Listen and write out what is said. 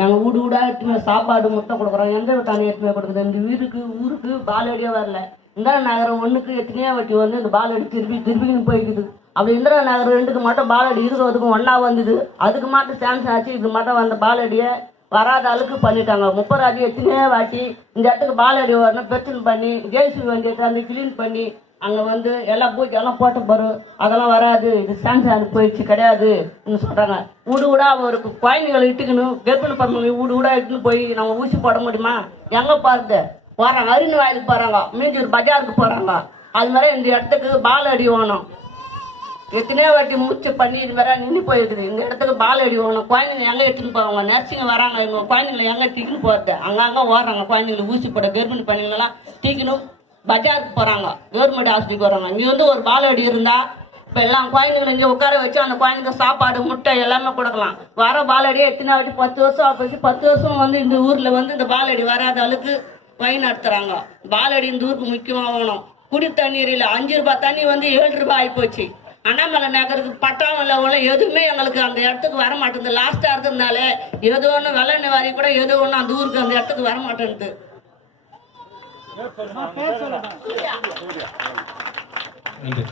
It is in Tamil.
நாங்கள் வீடு வீடாக எட்டுமே சாப்பாடு முட்டை கொடுக்குறோம். எந்த வீட்டானு எட்டுமே கொடுக்குது? இந்த ஊருக்கு பாலடியே வரல. இந்திரா நகரம் ஒன்றுக்கு எத்தனையோ வாட்டி வந்து இந்த பாலடி திருப்பின்னு போய்க்குது. அப்படி இந்திரா நகரம் 2க்கு மட்டும் பாலடி இருக்கிறதுக்கும் ஒன்றா வந்தது. அதுக்கு மட்டும் சான்ஸ் ஆச்சு. இது மட்டும் வந்த பாலடியை வராத அளவுக்கு பண்ணிட்டாங்க. 30 அடி எத்தனையோ வாட்டி இந்த இடத்துக்கு பாலடி வரணும் பிரச்சனை பண்ணி ஜேசிபி வண்டியை அந்த கிளீன் பண்ணி அங்கே வந்து எல்லாம் பூஜைலாம் போட்ட பாரு அதெல்லாம் வராது, இது சான்ஸ் போயிடுச்சு கிடையாதுன்னு சொல்கிறாங்க. வீடு வீடாக ஒரு குழந்தைகளை இட்டுக்கணும், கர்ப்பிணி பசங்களை வீடு வீடாக இட்டுன்னு போய் நம்ம ஊசி போட முடியுமா? எங்கே பாருது போகிறாங்க, அரிணி வாயிலுக்கு போகிறாங்க, மீஞ்சூர் பஜாருக்கு போகிறாங்க. அது மாதிரி இந்த இடத்துக்கு பாலடி வேணும். எத்தனையோ வாட்டி மூச்சு பண்ணி இது வேற நின்று போயிருக்குது. இந்த இடத்துக்கு பாலடி வேணும். குழந்தைங்க எங்கே எடுத்துன்னு போவாங்க? நர்ஸிங்க வராங்க, இவங்க குழந்தைங்களை எங்கே தீக்கின்னு போகிறது? அங்கங்கே ஓடுறாங்க குழந்தைங்களை ஊசி போட. கர்ப்பிணி பணிகளெல்லாம் தீக்கணும் பஜாருக்கு போகிறாங்க, கவர்மெண்ட் ஹாஸ்பிட்டலுக்கு வராங்க. இங்கே வந்து ஒரு பாலடி இருந்தால் இப்போ எல்லாம் குழந்தைங்களை இங்கே உட்கார வச்சு அந்த குழந்தைங்க சாப்பாடு முட்டை எல்லாமே கொடுக்கலாம். வர பாலடியே எத்தனை வாட்டி 10 வருஷம் ஆச்சு. 10 வருஷம் வந்து இந்த ஊரில் வந்து இந்த பாலடி வராத அளவுக்கு வழி நடத்துகிறாங்க. பாலடி இந்த ஊருக்கு முக்கியமாக வேணும். குடி தண்ணீரில் 5 ரூபாய் தண்ணி வந்து 7 ரூபாய் ஆகிப்போச்சு. அண்ணாமலை நகருக்கு பட்டம் இல்லை எதுவுமே எங்களுக்கு அந்த இடத்துக்கு வர மாட்டேங்குது. லாஸ்ட்டாக இருக்கிறதுனால ஏதோ ஒன்று வெள்ள நிவாரி கூட ஏதோ ஒன்று அந்த ஊருக்கு அந்த இடத்துக்கு வர மாட்டேங்குது. நன்றி.